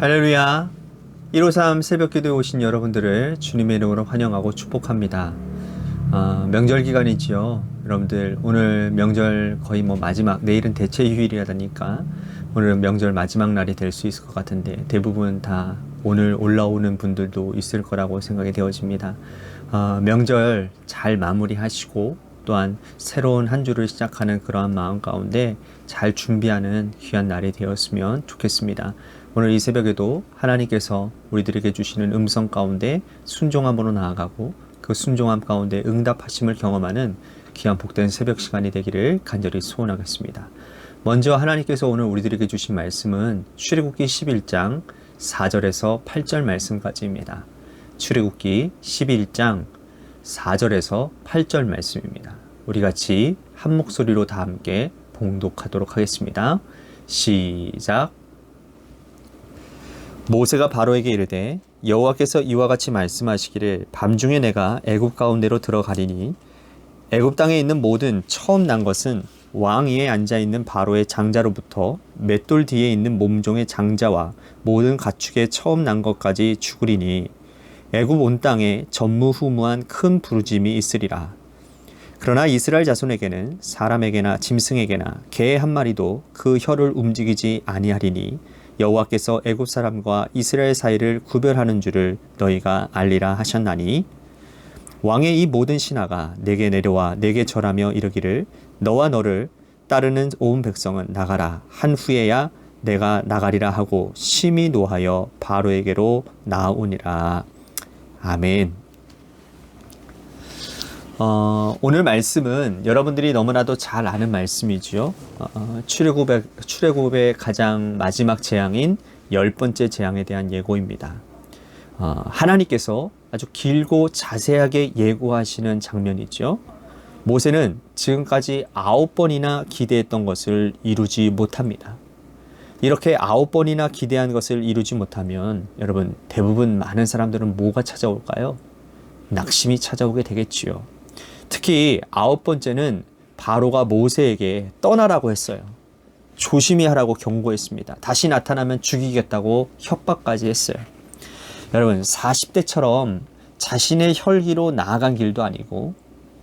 할렐루야. 153 새벽기도에 오신 여러분들을 주님의 이름으로 환영하고 축복합니다. 명절 기간이지요. 여러분들 오늘 명절 거의 마지막, 내일은 대체 휴일이라니까 오늘은 명절 마지막 날이 될 수 있을 것 같은데 대부분 다 오늘 올라오는 분들도 있을 거라고 생각이 되어집니다. 명절 잘 마무리하시고 또한 새로운 한 주를 시작하는 그러한 마음 가운데 잘 준비하는 귀한 날이 되었으면 좋겠습니다. 오늘 이 새벽에도 하나님께서 우리들에게 주시는 음성 가운데 순종함으로 나아가고 그 순종함 가운데 응답하심을 경험하는 귀한 복된 새벽 시간이 되기를 간절히 소원하겠습니다. 먼저 하나님께서 오늘 우리들에게 주신 말씀은 출애굽기 11장 4절에서 8절 말씀까지입니다. 출애굽기 11장 4절에서 8절 말씀입니다. 우리 같이 한 목소리로 다 함께 봉독하도록 하겠습니다. 시작. 모세가 바로에게 이르되 여호와께서 이와 같이 말씀하시기를 밤중에 내가 애굽 가운데로 들어가리니 애굽 땅에 있는 모든 처음 난 것은 왕 위에 앉아있는 바로의 장자로부터 맷돌 뒤에 있는 몸종의 장자와 모든 가축의 처음 난 것까지 죽으리니 애굽 온 땅에 전무후무한 큰 부르짐이 있으리라. 그러나 이스라엘 자손에게는 사람에게나 짐승에게나 개 한 마리도 그 혀를 움직이지 아니하리니 여호와께서 애굽 사람과 이스라엘 사이를 구별하는 줄을 너희가 알리라 하셨나니 왕의 이 모든 신하가 내게 내려와 내게 절하며 이르기를 너와 너를 따르는 온 백성은 나가라 한 후에야 내가 나가리라 하고 심히 노하여 바로에게로 나아오니라. 아멘. 오늘 말씀은 여러분들이 너무나도 잘 아는 말씀이지요. 출애굽의 가장 마지막 재앙인 10번째 재앙에 대한 예고입니다. 하나님께서 아주 길고 자세하게 예고하시는 장면이죠. 모세는 지금까지 9번이나 기대했던 것을 이루지 못합니다. 이렇게 9번이나 기대한 것을 이루지 못하면 여러분 대부분 많은 사람들은 뭐가 찾아올까요? 낙심이 찾아오게 되겠지요. 특히 9번째는 바로가 모세에게 떠나라고 했어요. 조심히 하라고 경고했습니다. 다시 나타나면 죽이겠다고 협박까지 했어요. 여러분 40대처럼 자신의 혈기로 나아간 길도 아니고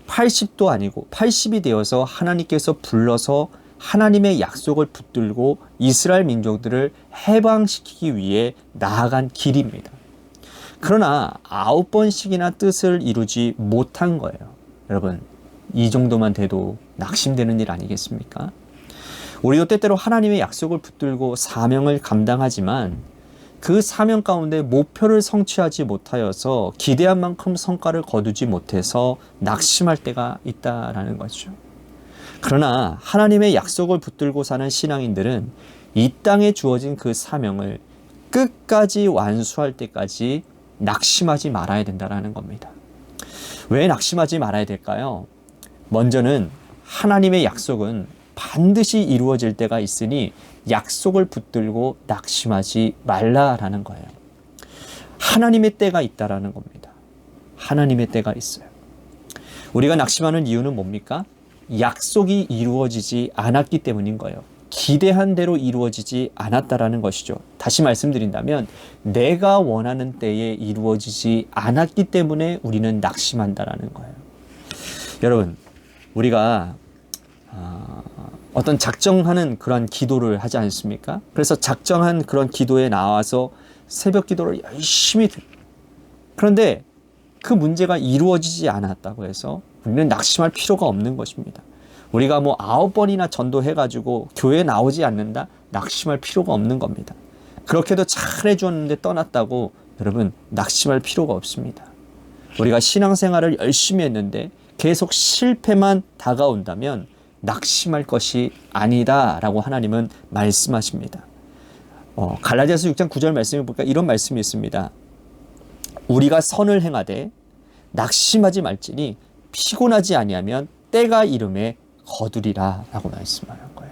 80도 아니고 80이 되어서 하나님께서 불러서 하나님의 약속을 붙들고 이스라엘 민족들을 해방시키기 위해 나아간 길입니다. 그러나 9번씩이나 뜻을 이루지 못한 거예요. 여러분 이 정도만 돼도 낙심되는 일 아니겠습니까? 우리도 때때로 하나님의 약속을 붙들고 사명을 감당하지만 그 사명 가운데 목표를 성취하지 못하여서 기대한 만큼 성과를 거두지 못해서 낙심할 때가 있다라는 거죠. 그러나 하나님의 약속을 붙들고 사는 신앙인들은 이 땅에 주어진 그 사명을 끝까지 완수할 때까지 낙심하지 말아야 된다는 겁니다. 왜 낙심하지 말아야 될까요? 먼저는 하나님의 약속은 반드시 이루어질 때가 있으니 약속을 붙들고 낙심하지 말라라는 거예요. 하나님의 때가 있다라는 겁니다. 하나님의 때가 있어요. 우리가 낙심하는 이유는 뭡니까? 약속이 이루어지지 않았기 때문인 거예요. 기대한 대로 이루어지지 않았다라는 것이죠. 다시 말씀드린다면 내가 원하는 때에 이루어지지 않았기 때문에 우리는 낙심한다라는 거예요. 여러분 우리가 어떤 작정하는 그런 기도를 하지 않습니까? 그래서 작정한 그런 기도에 나와서 새벽 기도를 열심히 그런데 그 문제가 이루어지지 않았다고 해서 우리는 낙심할 필요가 없는 것입니다. 우리가 9번이나 전도해가지고 교회에 나오지 않는다? 낙심할 필요가 없는 겁니다. 그렇게도 잘 해주었는데 떠났다고 여러분 낙심할 필요가 없습니다. 우리가 신앙생활을 열심히 했는데 계속 실패만 다가온다면 낙심할 것이 아니다 라고 하나님은 말씀하십니다. 갈라디아서 6장 9절 말씀에 보니까 이런 말씀이 있습니다. 우리가 선을 행하되 낙심하지 말지니 피곤하지 아니하면 때가 이름에 거두리라 라고 말씀하는 거예요.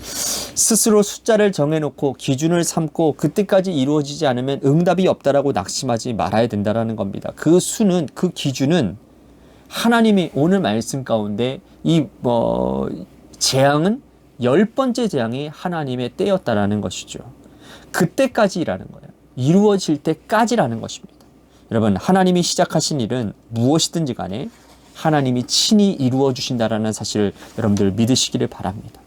스스로 숫자를 정해놓고 기준을 삼고 그때까지 이루어지지 않으면 응답이 없다라고 낙심하지 말아야 된다는 겁니다. 그 수는, 그 기준은 하나님이 오늘 말씀 가운데 이 재앙은 10번째 재앙이 하나님의 때였다라는 것이죠. 그때까지라는 거예요. 이루어질 때까지라는 것입니다. 여러분, 하나님이 시작하신 일은 무엇이든지 간에 하나님이 친히 이루어 주신다라는 사실을 여러분들 믿으시기를 바랍니다.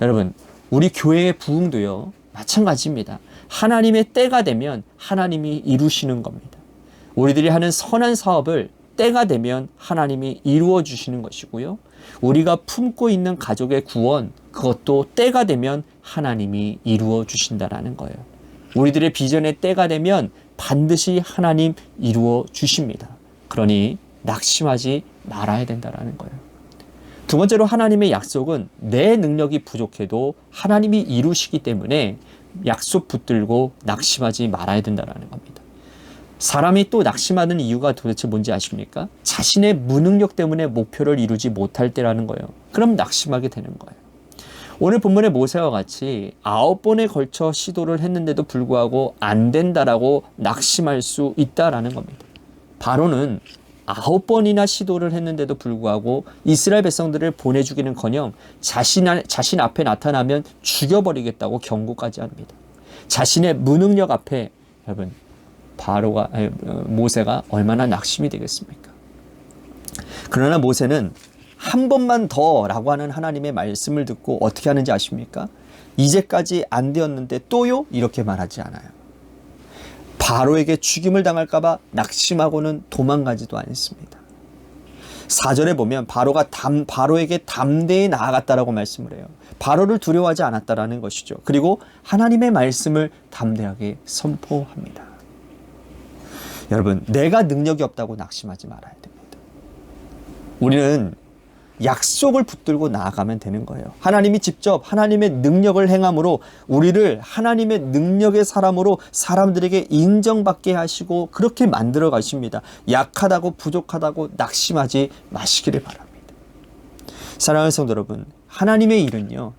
여러분, 우리 교회의 부흥도요, 마찬가지입니다. 하나님의 때가 되면 하나님이 이루시는 겁니다. 우리들이 하는 선한 사업을 때가 되면 하나님이 이루어 주시는 것이고요. 우리가 품고 있는 가족의 구원, 그것도 때가 되면 하나님이 이루어 주신다라는 거예요. 우리들의 비전의 때가 되면 반드시 하나님 이루어 주십니다. 그러니 낙심하지 말아야 된다라는 거예요. 두 번째로 하나님의 약속은 내 능력이 부족해도 하나님이 이루시기 때문에 약속 붙들고 낙심하지 말아야 된다라는 겁니다. 사람이 또 낙심하는 이유가 도대체 뭔지 아십니까? 자신의 무능력 때문에 목표를 이루지 못할 때라는 거예요. 그럼 낙심하게 되는 거예요. 오늘 본문의 모세와 같이 9번에 걸쳐 시도를 했는데도 불구하고 안 된다라고 낙심할 수 있다라는 겁니다. 바로는 9번이나 시도를 했는데도 불구하고 이스라엘 백성들을 보내주기는커녕 자신 앞에 나타나면 죽여버리겠다고 경고까지 합니다. 자신의 무능력 앞에 여러분 모세가 얼마나 낙심이 되겠습니까? 그러나 모세는 한 번만 더라고 하는 하나님의 말씀을 듣고 어떻게 하는지 아십니까? 이제까지 안 되었는데 또요? 이렇게 말하지 않아요. 바로에게 죽임을 당할까 봐 낙심하고는 도망가지도 않습니다. 4절에 보면 바로에게 담대히 나아갔다라고 말씀을 해요. 바로를 두려워하지 않았다라는 것이죠. 그리고 하나님의 말씀을 담대하게 선포합니다. 여러분, 내가 능력이 없다고 낙심하지 말아야 됩니다. 우리는 약속을 붙들고 나아가면 되는 거예요. 하나님이 직접 하나님의 능력을 행함으로 우리를 하나님의 능력의 사람으로 사람들에게 인정받게 하시고 그렇게 만들어 가십니다. 약하다고 부족하다고 낙심하지 마시기를 바랍니다. 사랑하는 성도 여러분, 하나님의 일은요,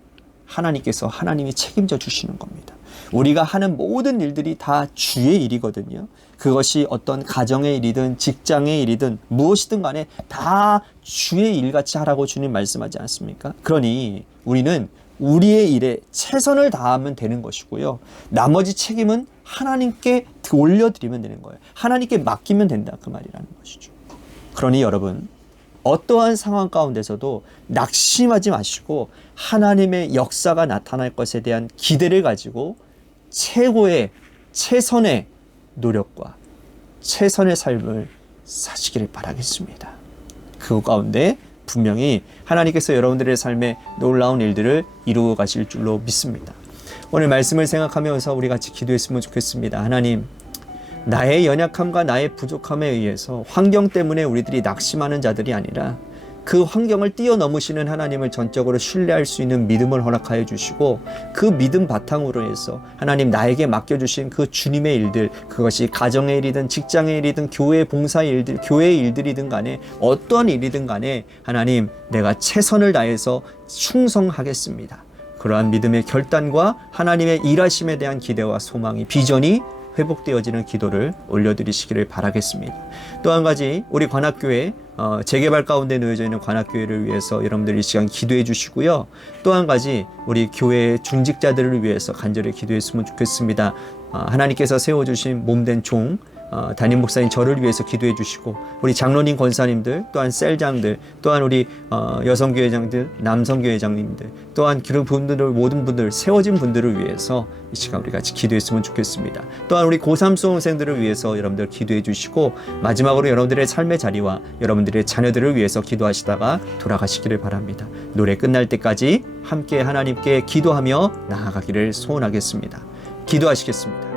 하나님이 책임져 주시는 겁니다. 우리가 하는 모든 일들이 다 주의 일이거든요. 그것이 어떤 가정의 일이든 직장의 일이든 무엇이든 간에 다 주의 일같이 하라고 주님 말씀하지 않습니까? 그러니 우리는 우리의 일에 최선을 다하면 되는 것이고요. 나머지 책임은 하나님께 올려드리면 되는 거예요. 하나님께 맡기면 된다, 그 말이라는 것이죠. 그러니 여러분, 어떠한 상황 가운데서도 낙심하지 마시고 하나님의 역사가 나타날 것에 대한 기대를 가지고 최선의 노력과 최선의 삶을 사시기를 바라겠습니다. 그 가운데 분명히 하나님께서 여러분들의 삶에 놀라운 일들을 이루어 가실 줄로 믿습니다. 오늘 말씀을 생각하면서 우리 같이 기도했으면 좋겠습니다. 하나님, 나의 연약함과 나의 부족함에 의해서 환경 때문에 우리들이 낙심하는 자들이 아니라 그 환경을 뛰어넘으시는 하나님을 전적으로 신뢰할 수 있는 믿음을 허락하여 주시고 그 믿음 바탕으로 해서 하나님 나에게 맡겨주신 그 주님의 일들, 그것이 가정의 일이든 직장의 일이든 교회 봉사의 일들, 교회의 일들이든 간에 어떠한 일이든 간에 하나님, 내가 최선을 다해서 충성하겠습니다. 그러한 믿음의 결단과 하나님의 일하심에 대한 기대와 소망이, 비전이 회복되어지는 기도를 올려드리시기를 바라겠습니다. 또 한 가지, 우리 관악교회 재개발 가운데 놓여져 있는 관악교회를 위해서 여러분들 이 시간 기도해 주시고요. 또 한 가지, 우리 교회의 중직자들을 위해서 간절히 기도했으면 좋겠습니다. 하나님께서 세워주신 몸된 종, 담임 목사님 저를 위해서 기도해 주시고, 우리 장로님 권사님들, 또한 셀장들, 또한 우리 여성교회장들, 남성교회장님들, 또한 그런 분들을, 모든 분들, 세워진 분들을 위해서 이 시간 우리 같이 기도했으면 좋겠습니다. 또한 우리 고3 수험생들을 위해서 여러분들 기도해 주시고, 마지막으로 여러분들의 삶의 자리와 여러분들의 자녀들을 위해서 기도하시다가 돌아가시기를 바랍니다. 노래 끝날 때까지 함께 하나님께 기도하며 나아가기를 소원하겠습니다. 기도하시겠습니다.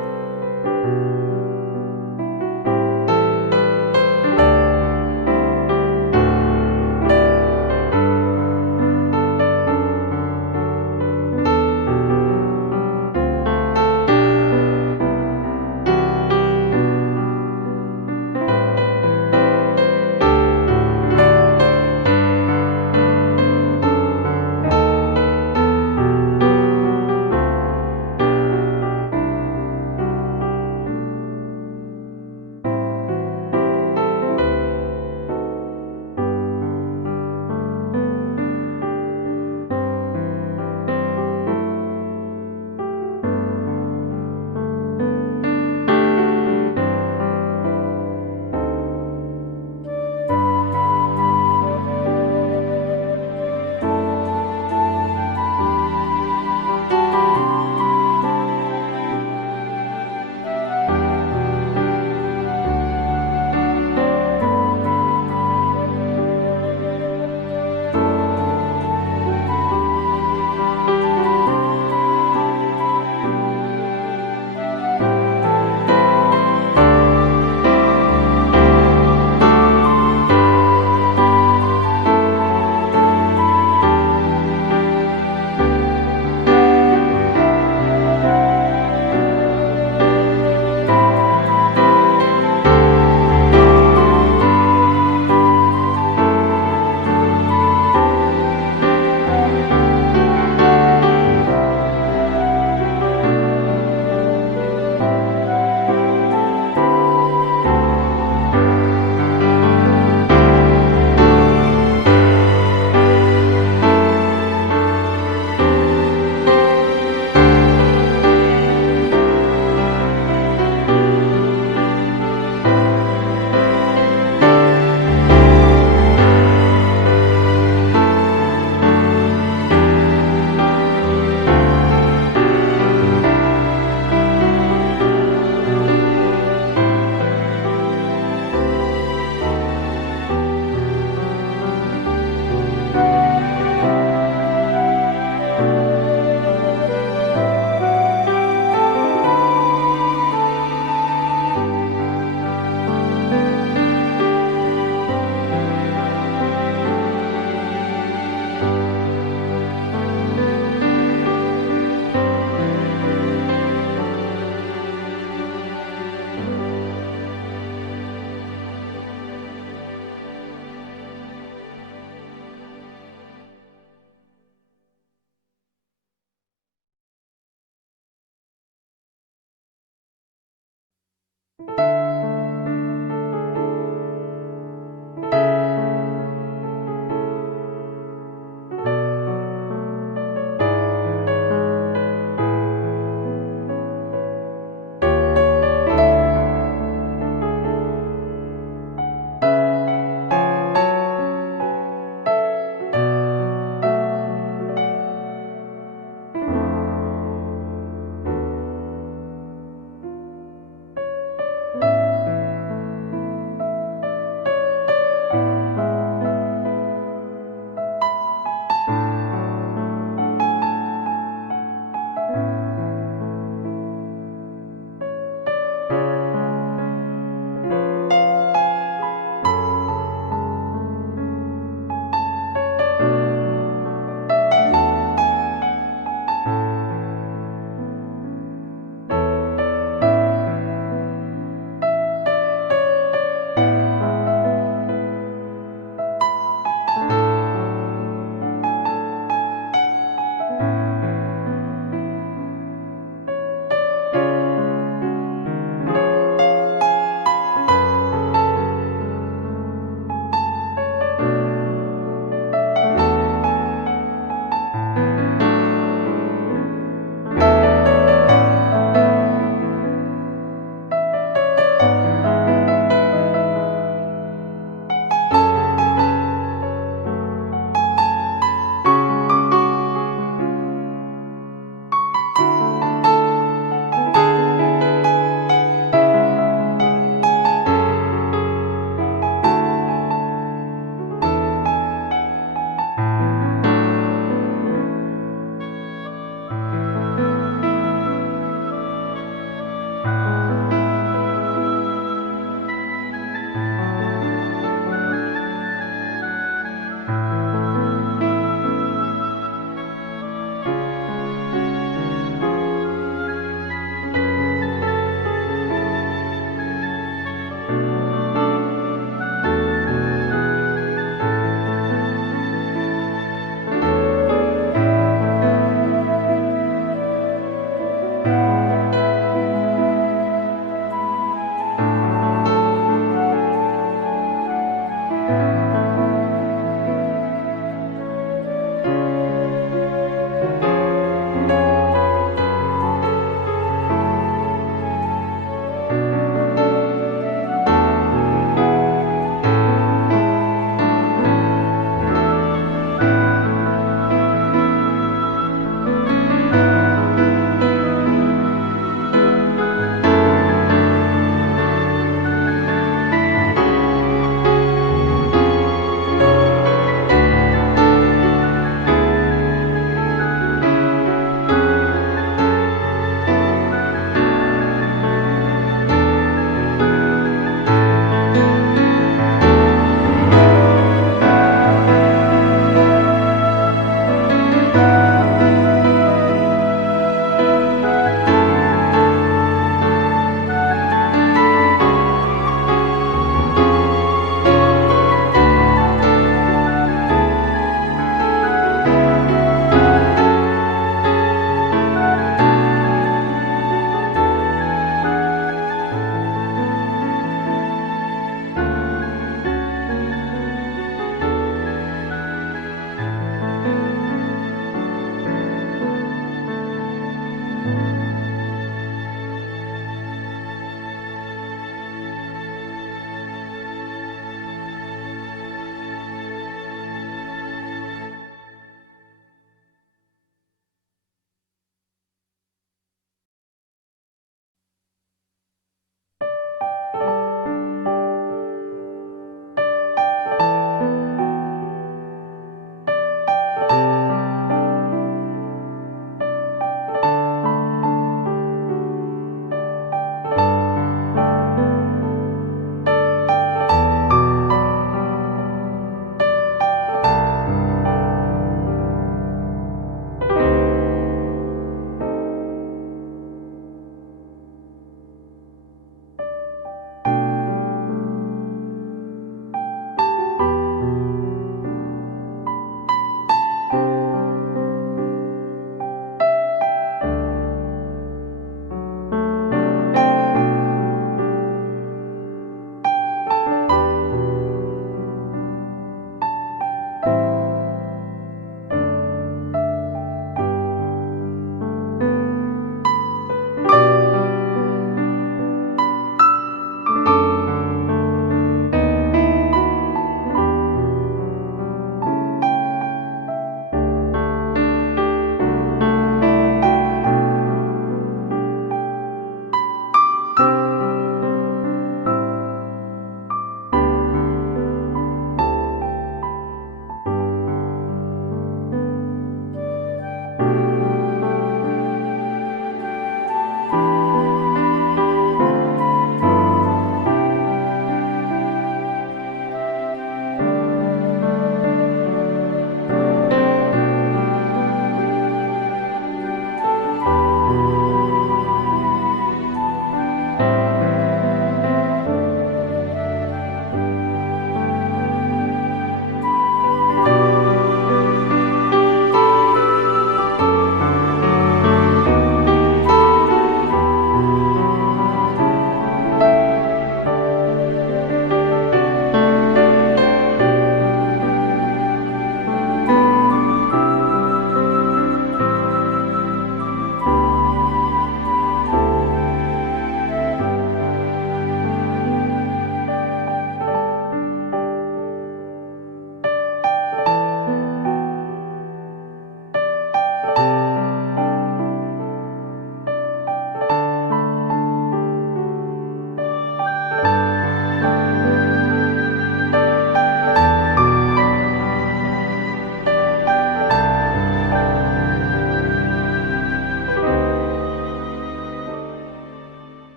네.